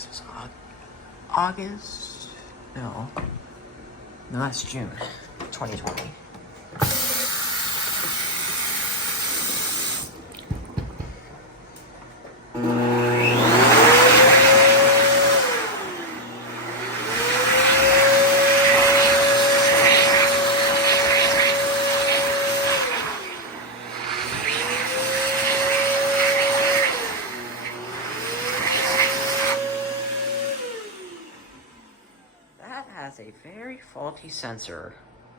This is August? No. No, that's June 2020. That has a very faulty sensor.